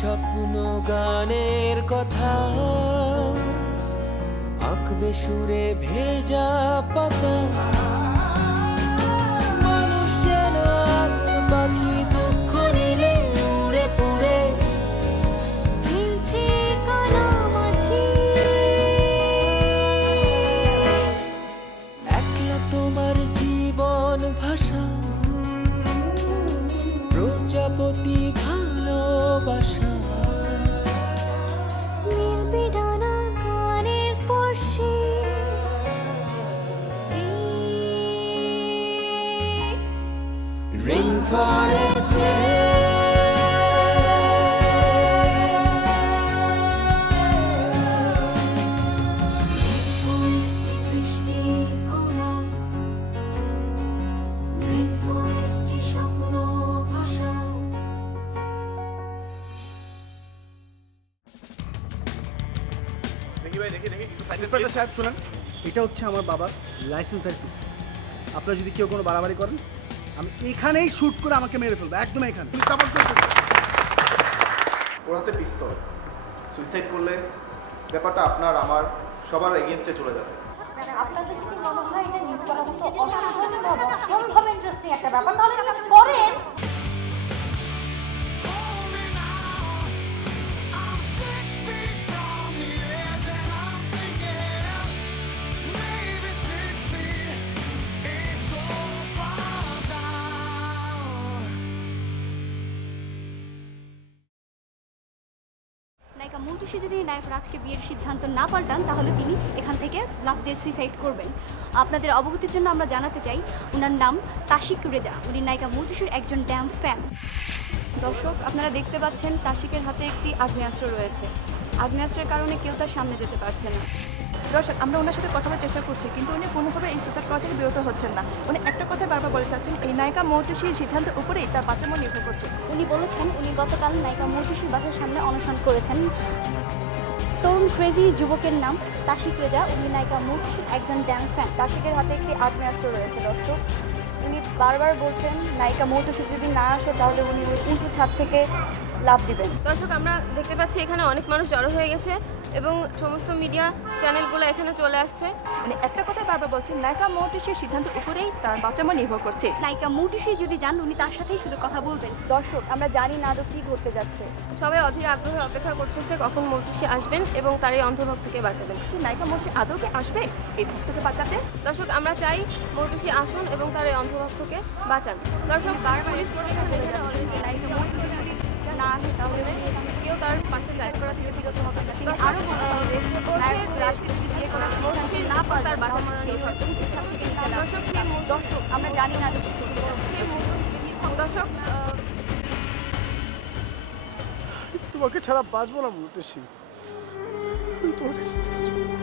স্বপ্ন গানের কথা। আঁকবে সুরে ভেজা পাতা। সাহেব শুনেন। এটা হচ্ছে আমার বাবার লাইসেন্সের পিস্তল আপনারা যদি কেউ কোনো বাড়াবাড়ি করেন আমি এখানেই শ্যুট করে আমাকে মেরে ফেলব একদম এখানে। ওর হাতে পিস্তল সুইসাইড করলে ব্যাপারটা আপনার আমার সবার এগেনস্টে চলে যাবে। আপনাদের যদি মনে হয় এটা নিউজ করার মতো অসম্ভব অসম্ভব ইন্টারেস্টিং একটা ব্যাপার মৌটুসি যদি নায়ক রাজকে বিয়ের সিদ্ধান্ত না পাল্টান, তাহলে তিনি এখান থেকে লাফ দিয়ে সুইসাইড করবেন। আপনাদের অবগতির জন্য আমরা জানাতে চাই ওনার নাম তাসিক রেজা। উনি নায়িকা মৌটুসির একজন ড্যাম ফ্যান দর্শক, আপনারা দেখতে পাচ্ছেন তাসিকের হাতে একটি আগ্নেয়াস্ত্র রয়েছে। আগ্নেয়াস্ত্রের কারণে কেউ তার সামনে যেতে পারছে না। দর্শক, আমরা ওনার সাথে কথা বলার চেষ্টা করছি, কিন্তু উনি কোনোভাবে এই সুসাইড করা থেকে বিরত হচ্ছেন না। উনি একটা কথা বারবার বলে চাচ্ছেন, এই নায়িকা মৌটুসির সিদ্ধান্তের উপরেই তার বাচ্চা নির্ভর করছে। উনি বলেছেন, উনি গতকাল নায়িকা মৌটুসির বাসার সামনে অনশন করেছেন। ক্রেজি যুবকের নাম তাশিক রেজা। উনি নায়িকা মুখ, একজন ড্যান্স ফ্যান তাশিকের হাতে একটি আগ্নেয়াস্ত্র রয়েছে, দর্শক। উনি বারবার বলছেন, নায়িকা মৌটুসি যদি না আসে, তাহলে উনি উঁচু ছাদ থেকে লাভ দিবেন। দর্শক আমরা দেখতে পাচ্ছি এখানে অনেক মানুষ জড়ো হয়ে গেছে এবং সমস্ত মিডিয়া চ্যানেলগুলো এখানে চলে আসছে। মানে একটা কথা বারবার বলছেন নায়িকা মৌটুসির সিদ্ধান্তের উপরেই তার বাচ্চা মন নির্ভর করছে। নায়িকা মৌটুসি যদি যান উনি তার সাথেই শুধু কথা বলবেন। দর্শক আমরা জানি না আদৌ কী ঘটতে যাচ্ছে। সবাই অধীর আগ্রহে অপেক্ষা করতেছে কখন মৌটুসি আসবেন এবং তার এই অন্ধভক্তকে বাঁচাবেন। কি নায়িকা মৌসি আদৌ কি আসবে এই ভক্তকে বাঁচাতে? দর্শক আমরা চাই মৌটুসি আসুন এবং তার এই অন্ধভক্তকে বাঁচান। দর্শক বারবার পুলিশ প্রোটেকশন এখানে already নায়িকা মৌটুসি না আসে তাহলে কেউ তার পাশে চাই করা হবে না। তিনি আরও মৌটুসির না পারে তার তার বাঁচা বাঁচা মরণ নির্ভর উঁচু ছাদ থেকে নিচে নামবে। দর্শক দর্শক আমরা জানি না দর্শক তোমাকে ছাড়া বাঁচবো না মুহূর্তে তোমাকে ছাড়া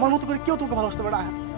আমার মতো করে কেউ তোকে ভালোবাসতে পারে না।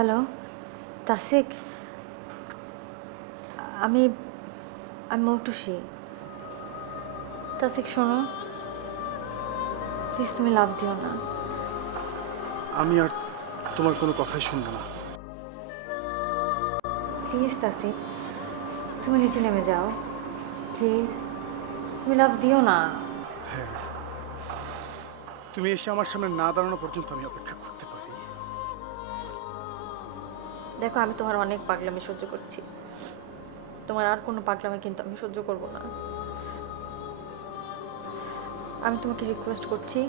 হ্যালো তাসিক। আমি আমি মৌটুসি। তাসিক শোনো। প্লিজ তুমি লাভ দিও না। আমি আর তোমার কোনো কথাই শুনব না। প্লিজ তাসিক তুমি নিচে নেমে যাও। প্লিজ তুমি লাভ দিও না। হ্যাঁ। তুমি এসে আমার সামনে না দাঁড়ানো পর্যন্ত আমি অপেক্ষা করতে দেখো আমি তোমার অনেক পাগলামি সহ্য করছি। তোমার আর কোনো পাগলামি কিন্তু আমি সহ্য করব না। আমি তোমাকে রিকোয়েস্ট করছি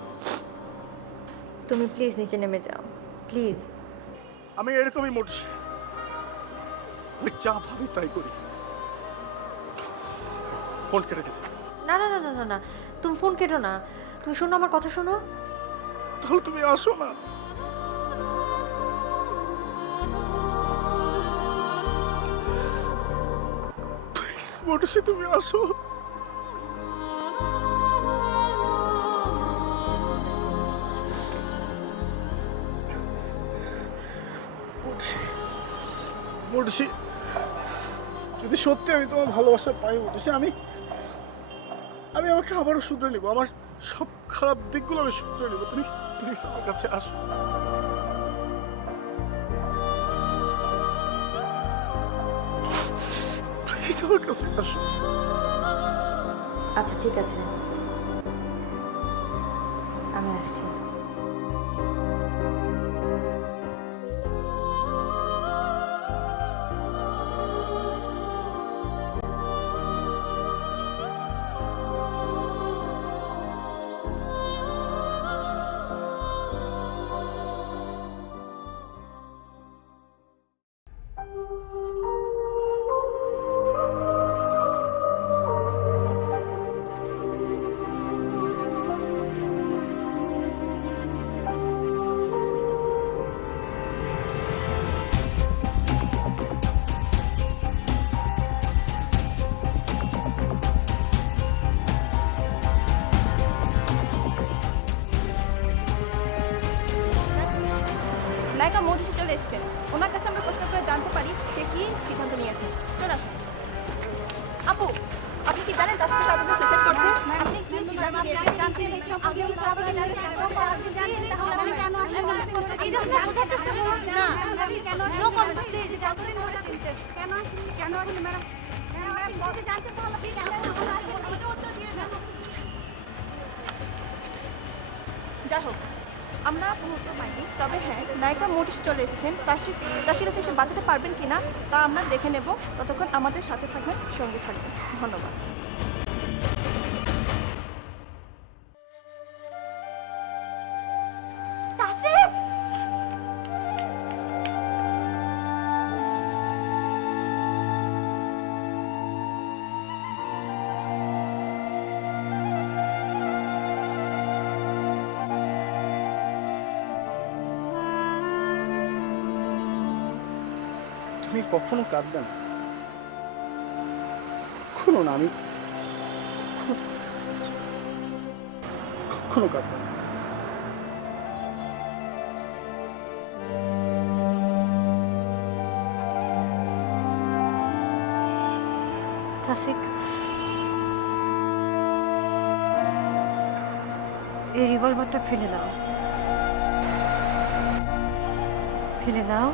তুমি প্লিজ নিচে নেমে যাও। প্লিজ আমি এরকমই মোট আমি যা ভাবি তাই করি। ফোন কেটে দিবে না না না না না না। তুমি ফোন কেটো না। তুমি শোনো আমার কথা শোনো। তাহলে তুমি আসো না। মোটসি তুমি আসো। মোটসি যদি সত্যি আমি তোমার ভালোবাসা পাই মোটসি আমি আমি আমাকে আবারও শুধরে নিব। আমার সব খারাপ দিকগুলো আমি শুধরে নিব। তুমি প্লিজ আমার কাছে আসো। আচ্ছা ঠিক আছে। আমি আসছি। সিদ্ধান্ত নিয়েছে চলে আসেন আপু আপনি কি জানেন তার সাথে আপনাকে সুইসাইড করছে আপনি কি সিদ্ধান্ত নিয়েছেন? যাই হোক আমরা মুহূর্ত পাইনি তবে হ্যাঁ নায়িকা মোটিস চলে এসেছেন। তাসির তাসির এসে বাঁচাতে পারবেন কিনা, তা আমরা দেখে নেব। ততক্ষণ আমাদের সাথে থাকবেন, সঙ্গে থাকবেন। ধন্যবাদ। তুমি কখনো কাঁদবে না। কখনো না, আমি কখনো তোমাকে না। কখনো কাঁদবে না। তাসিক, এই রিভলভারটা ফেলে দাও। ফেলে দাও।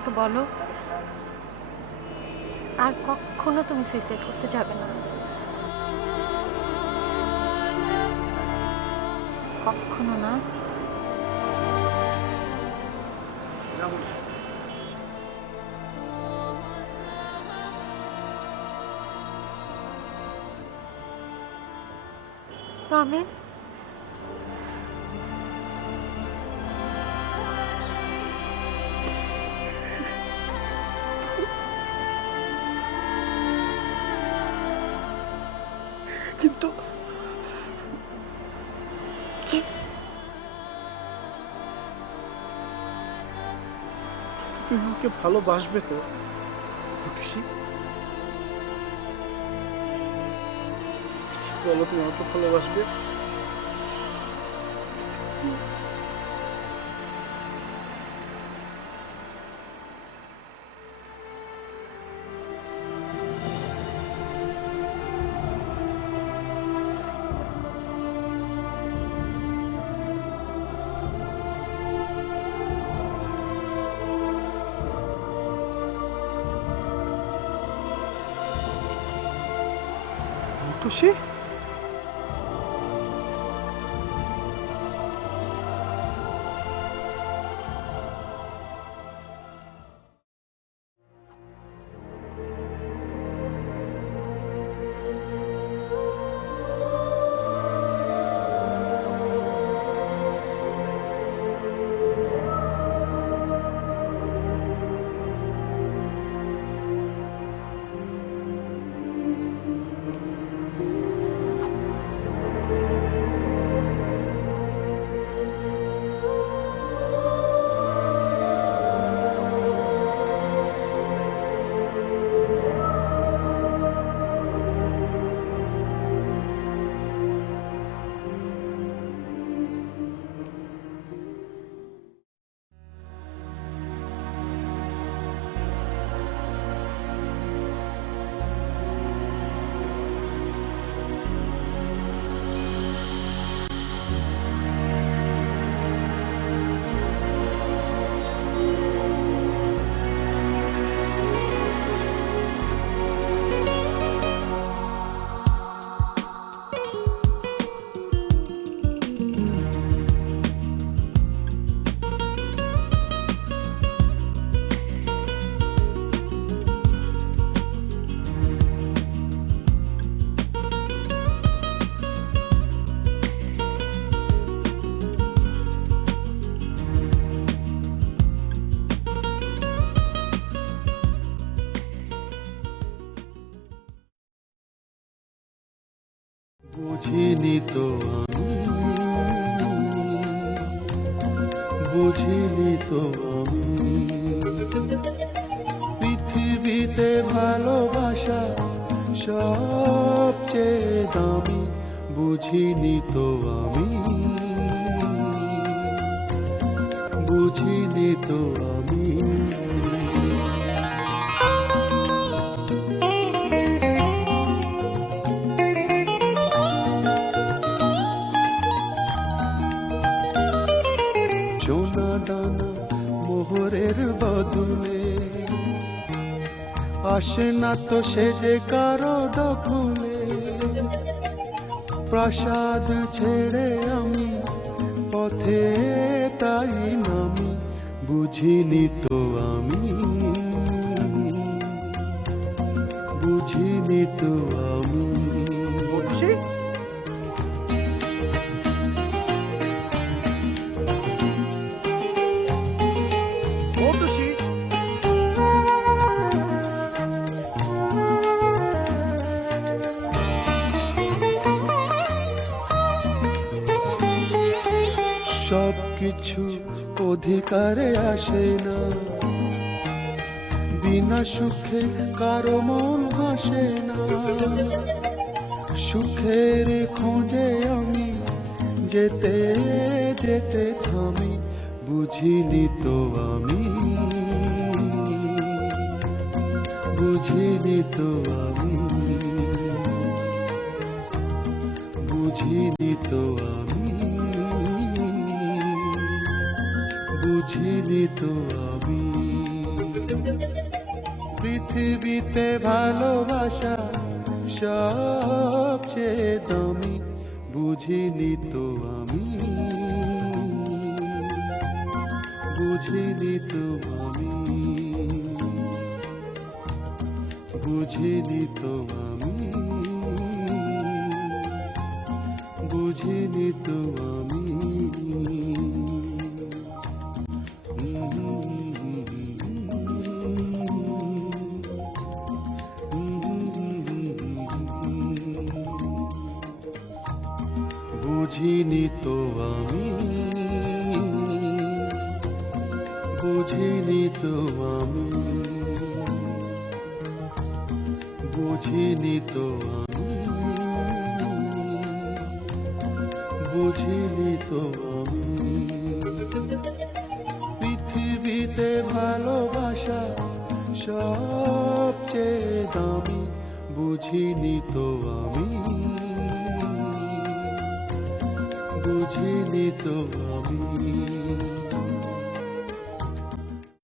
আমাকে বলো আর কখনো তুমি সুইসাইড করতে যাবে না কখনো না। প্রমিস কিন্তু তুমি আমাকে ভালোবাসবে তো খুশি বলো তুমি আমাকে ভালোবাসবে। খুশি বুঝিনি তো আমি। বুঝিনি তো আমি। পৃথিবীতে ভালোবাসা সবচেয়ে দামি, বুঝিনি তো আমি। বুঝিনি তো আমি তো সে যে কারও দখলে। প্রাসাদ ছেড়ে আমি পথে তাই নামি, বুঝিনি তো আমি। বুঝিনি তো আমি। অধিকারে আসে না। বিনা সুখে কারও মন হাসে না। সুখের খোঁজে আমি যেতে যেতে থামি, বুঝিনি তো আমি। বুঝিনি তো আমি। বুঝিনি তো আমি। বুঝিনি তো আমি। পৃথিবীতে ভালোবাসা সবচেয়ে দামি, বুঝিনি তো আমি। বুঝিনি তো আমি। বুঝিনি তো আমি। বুঝিনি তো আমি। বুঝিনি তো আমি বুঝিনি তো আমি বুঝিনি তো আমি পৃথিবীতে ভালোবাসা সবচেয়ে দামি, বুঝিনি তো আমি